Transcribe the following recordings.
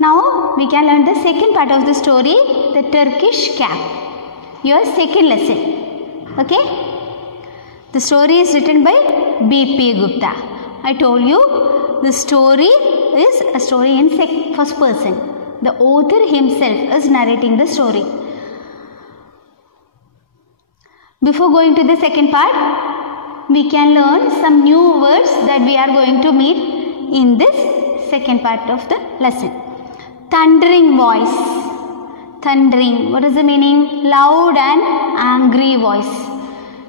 Now we can learn the second part of the story, the Turkish cap. Your second lesson. Okay? The story is written by B.P. Gupta. I told you the story is a story in first person. The author himself is narrating the story. Before going to the second part, we can learn some new words that we are going to meet in this second part of the lesson. Thundering voice. Thundering. What is the meaning? Loud and angry voice.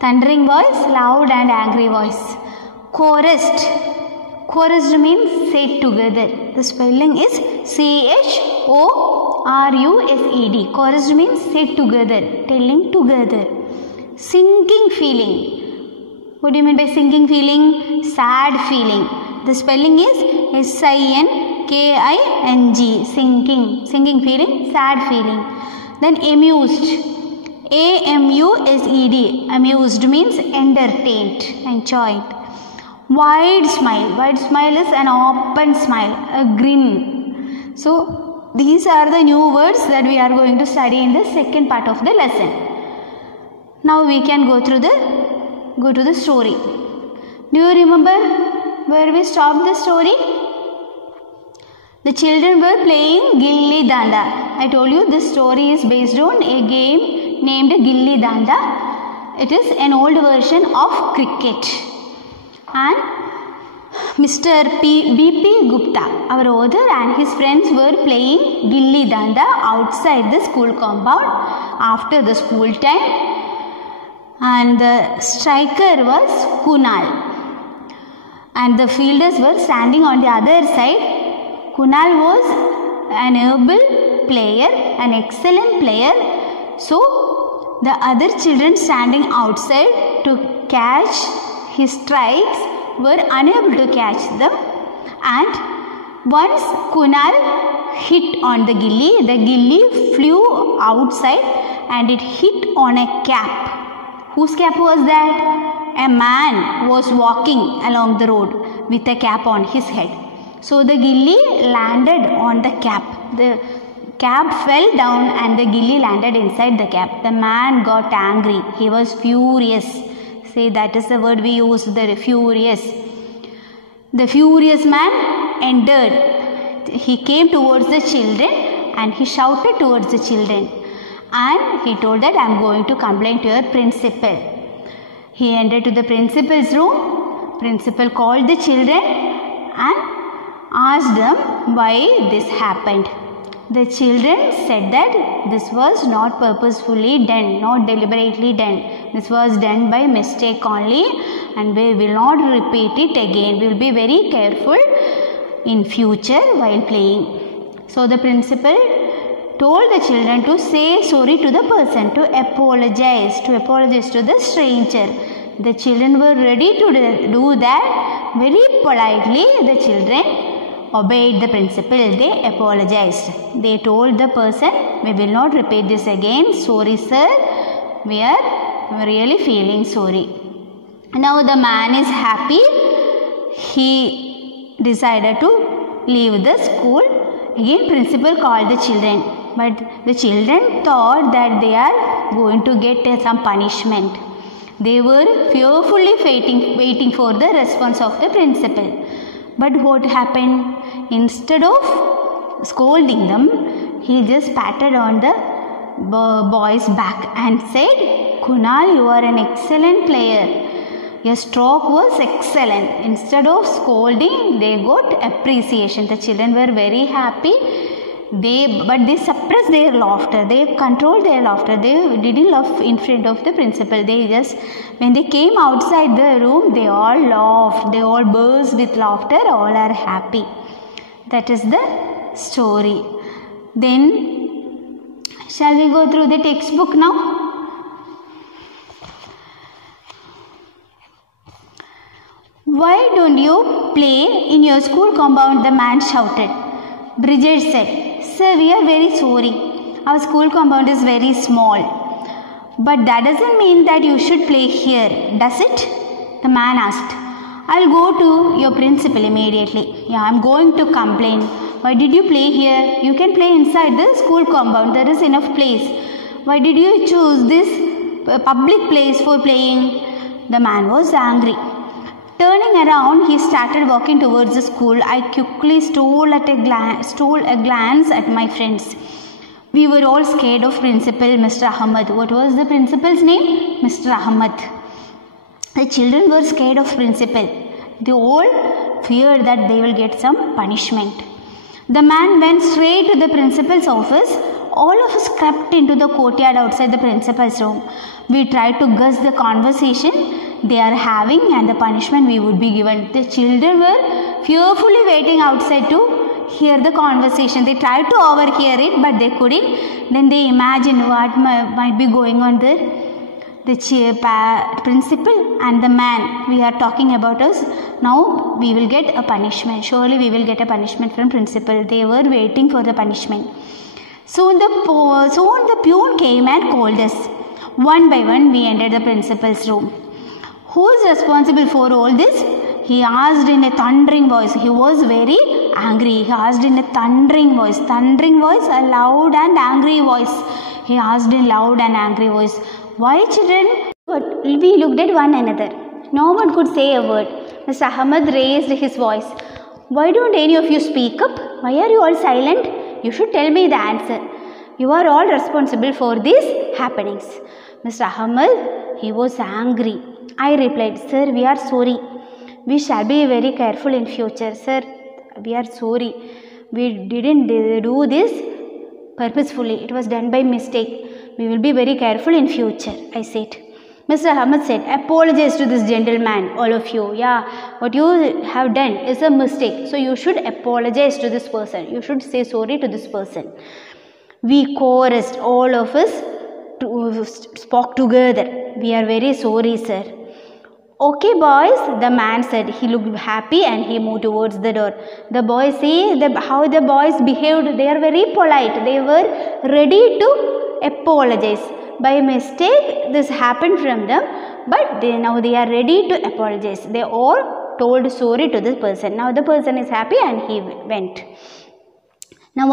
Thundering voice, loud and angry voice. Chorused. Chorused means said together. The spelling is C-H-O-R-U-S-E-D. Chorused means said together, telling together. Sinking feeling. What do you mean by sinking feeling? Sad feeling. The spelling is S-I-N-K-I-N-G. Sinking. Sinking feeling, sad feeling. Then amused. A-M-U-S-E-D. Amused means entertained, enjoyed. Wide smile. Wide smile is an open smile, a grin. So, these are the new words that we are going to study in the second part of the lesson. Now, we can go to the story. Do you remember where we stopped the story? The children were playing Gilli Danda. I told you this story is based on a game named Gilli Danda. It is an old version of cricket. And Mr. B.P. Gupta, our author, and his friends were playing Gilli Danda outside the school compound after the school time. And the striker was Kunal. And the fielders were standing on the other side. Kunal was an able player, an excellent player. So, the other children standing outside to catch his strikes were unable to catch them. And once Kunal hit on the gilli flew outside and it hit on a cap. Whose cap was that? A man was walking along the road with a cap on his head. So the gilli landed on the cap. The cap fell down and the gilli landed inside the cap. The man got angry. He was furious. Say, that is the word we use, the furious. The furious man entered. He came towards the children and he shouted towards the children. And he told that I am going to complain to your principal. He entered to the principal's room. Principal called the children and asked them why this happened. The children said that this was not purposefully done, not deliberately done. This was done by mistake only and we will not repeat it again. We will be very careful in future while playing. So the principal told the children to say sorry to the person, to apologize to the stranger. The children were ready to do that. Very politely the children obeyed the principal. They apologized. They told the person, we will not repeat this again. Sorry sir, we are really feeling sorry. Now the man is happy. He decided to leave the school. Again principal called the children. But the children thought that they are going to get some punishment. They were fearfully waiting for the response of the principal. But what happened? Instead of scolding them, he just patted on the boy's back and said, Kunal, you are an excellent player. Your stroke was excellent. Instead of scolding, they got appreciation. The children were very happy. But they suppressed their laughter. They controlled their laughter. They didn't laugh in front of the principal. They just, when they came outside the room, they all laughed. They all burst with laughter. All are happy. That is the story. Then, shall we go through the textbook now? Why don't you play in your school compound? The man shouted. Bridget said, Sir, we are very sorry. Our school compound is very small. But that doesn't mean that you should play here, does it? The man asked. I'll go to your principal immediately. Yeah, I'm going to complain. Why did you play here? You can play inside the school compound. There is enough place. Why did you choose this public place for playing? The man was angry. Turning around, he started walking towards the school. I quickly stole a glance at my friends. We were all scared of Principal Mr. Ahmed. What was the principal's name? Mr. Ahmed. The children were scared of principal. They all feared that they will get some punishment. The man went straight to the principal's office. All of us crept into the courtyard outside the principal's room. We tried to guess the conversation they are having and the punishment we would be given. The children were fearfully waiting outside to hear the conversation. They tried to overhear it, but they couldn't. Then they imagined what might be going on there. The principal and the man we are talking about us, now we will get a punishment. Surely we will get a punishment from principal. They were waiting for the punishment. Soon the peon came and called us. One by one we entered the principal's room. Who is responsible for all this? He asked in a thundering voice. He was very angry. He asked in a thundering voice. Thundering voice, a loud and angry voice. He asked in loud and angry voice. Why, children? But we looked at one another. No one could say a word. Mr. Ahmed raised his voice. Why don't any of you speak up? Why are you all silent? You should tell me the answer. You are all responsible for these happenings. Mr. Ahmed, he was angry. I replied, Sir, we are sorry. We shall be very careful in future. Sir, we are sorry. We didn't do this purposefully. It was done by mistake. We will be very careful in future, I said. Mr. Ahmed said, apologize to this gentleman, all of you. Yeah, what you have done is a mistake. So you should apologize to this person. You should say sorry to this person. We chorused, all of us spoke together. We are very sorry, sir. Okay, boys, the man said. He looked happy and he moved towards the door. The boys, see how the boys behaved. They are very polite. They were ready to apologize. By mistake, this happened from them, but now they are ready to apologize. They all told sorry to this person. Now the person is happy and he went. Now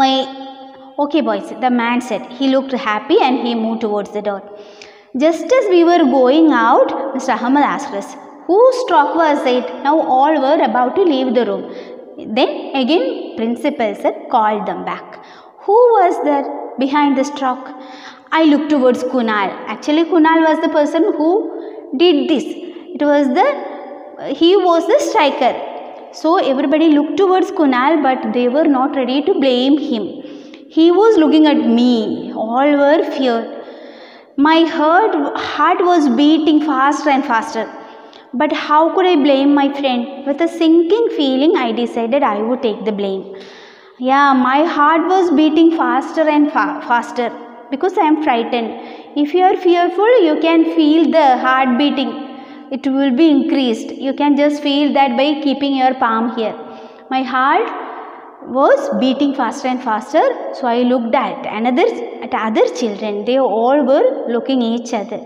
okay, boys, the man said. He looked happy and he moved towards the door. Just as we were going out, Mr. Ahmed asked us, whose stroke was it? Now all were about to leave the room. Then again, principal sir called them back. Who was there behind the stroke? I looked towards Kunal. Actually, Kunal was the person who did this. He was the striker. So everybody looked towards Kunal, but they were not ready to blame him. He was looking at me. All were feared. My heart was beating faster and faster. But how could I blame my friend? With a sinking feeling, I decided I would take the blame. Yeah, my heart was beating faster and faster because I am frightened. If you are fearful, you can feel the heart beating. It will be increased. You can just feel that by keeping your palm here. My heart was beating faster and faster, so I looked at other children. They all were looking at each other.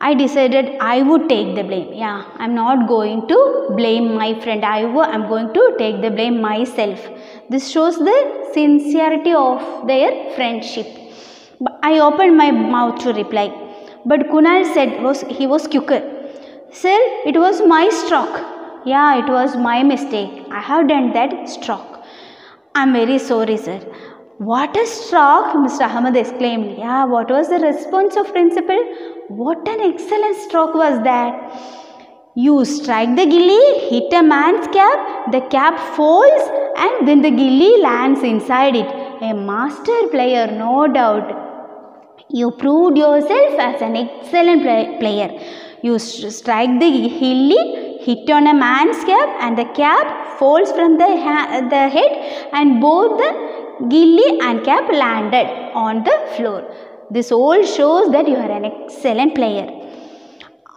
I decided I would take the blame. Yeah, I'm not going to blame my friend. I'm going to take the blame myself. This shows the sincerity of their friendship. I opened my mouth to reply, but Kunal said he was quicker. Sir, it was my stroke. Yeah, it was my mistake. I have done that stroke. I'm very sorry, sir. What a stroke, Mr. Ahmed exclaimed. Yeah, what was the response of principal? What an excellent stroke was that. You strike the gilly, hit a man's cap, the cap falls and then the gilly lands inside it. A master player, no doubt. You proved yourself as an excellent player. You strike the gilly, hit on a man's cap and the cap falls from the head and both the gilly and cap landed on the floor. This all shows that you are an excellent player.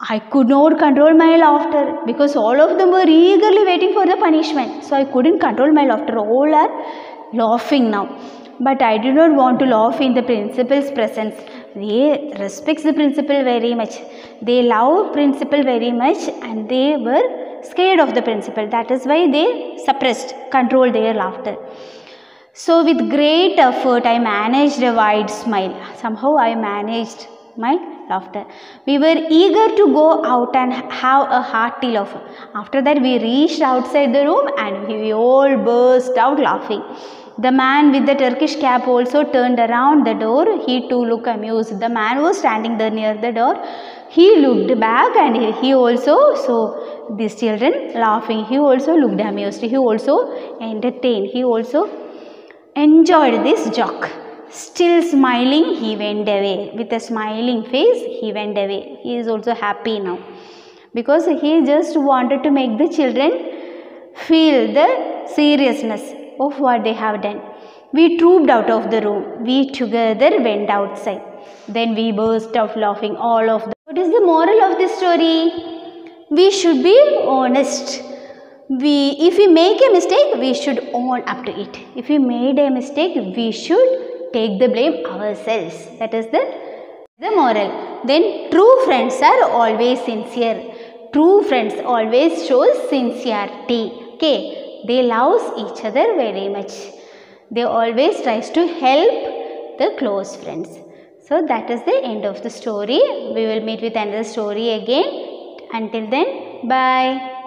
I could not control my laughter because all of them were eagerly waiting for the punishment. So I couldn't control my laughter. All are laughing now. But I did not want to laugh in the principal's presence. They respect the principal very much. They love principal very much and they were scared of the principal. That is why they suppressed, controlled their laughter. So with great effort I managed a wide smile. Somehow I managed my laughter. We were eager to go out and have a hearty laugh. After that we reached outside the room and we all burst out laughing. The man with the Turkish cap also turned around the door. He too looked amused. The man was standing there near the door. He looked back and he also saw these children laughing. He also looked amused. He also entertained. He also enjoyed this joke. Still smiling, he went away. With a smiling face, he went away. He is also happy now because he just wanted to make the children feel the seriousness of what they have done. We trooped out of the room. We together went outside. Then we burst out laughing, all of them. What is the moral of this story? We should be honest. If we make a mistake, we should own up to it. If we made a mistake, we should take the blame ourselves. That is the moral. Then true friends are always sincere. True friends always show sincerity. Okay, they love each other very much. They always tries to help the close friends. So that is the end of the story. We will meet with another story again. Until then, bye.